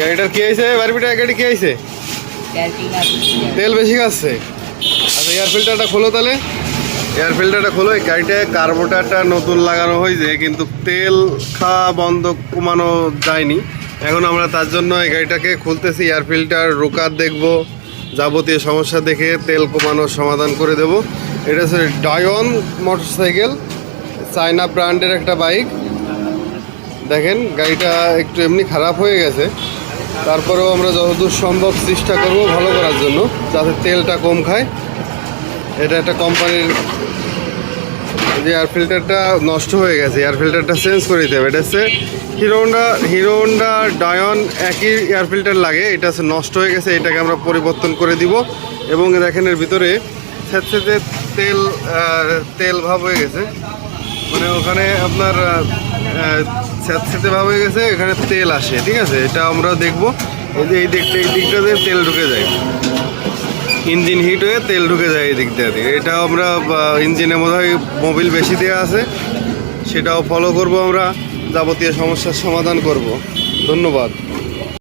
গাড়িটার কি হয়েছে? বারবিটা গাড়ি কি হয়েছে? তেল বেশি খাচ্ছে। আচ্ছা এয়ার ফিল্টারটা খোলো তাহলে। এয়ার ফিল্টারটা খোলো, এই গাড়িটা কার্বোটারটা নতুন লাগানো হয়েছে, কিন্তু তেল খাওয়া বন্ধ কমানো যায়নি। এখন আমরা তার জন্য এই গাড়িটাকে খুলতেছি এয়ার ফিল্টার রোকার দেখব, যাবতীয় সমস্যা দেখে তেল কমানোর সমাধান করে দেব। এটা হচ্ছে ডায়ন মোটরসাইকেল চায়না ব্র্যান্ডের একটা বাইক দেখেন, গাড়িটা একটু এমনি খারাপ হয়ে গেছে। তারপরেও আমরা যতদূর সম্ভব চেষ্টা করব ভালো করার জন্য, যাতে তেলটা কম খায়। এটা একটা কোম্পানির যে এয়ার ফিল্টারটা নষ্ট হয়ে গেছে এয়ার ফিল্টারটা চেঞ্জ করে দিতে হবে। এটা হচ্ছে হিরো হোন্ডা হিরো হোন্ডা ডায়ন একই এয়ার ফিল্টার লাগে, এটা হচ্ছে নষ্ট হয়ে গেছে, এটাকে আমরা পরিবর্তন করে দিব। এবং দেখেন এর ভিতরে স্যাঁতস্যাঁতে তেল তেল ভাব হয়ে গেছে। মানে ওখানে আপনার স্যাঁতস্যাঁতে ভাব হয়ে গেছে, এখানে তেল আসে, ঠিক আছে? এটা আমরা দেখব। এই যে এই দিকটা এই দিকটা দিয়ে তেল ঢুকে যায়। ইঞ্জিন হিট হয়ে তেল ঢুকে যায় এই দিক দিয়ে এটা আমরা ইঞ্জিনে মনে হয় মোবিল বেশি দেওয়া আছে। সেটাও ফলো করব আমরা। যাবতীয় সমস্যার সমাধান করব। ধন্যবাদ।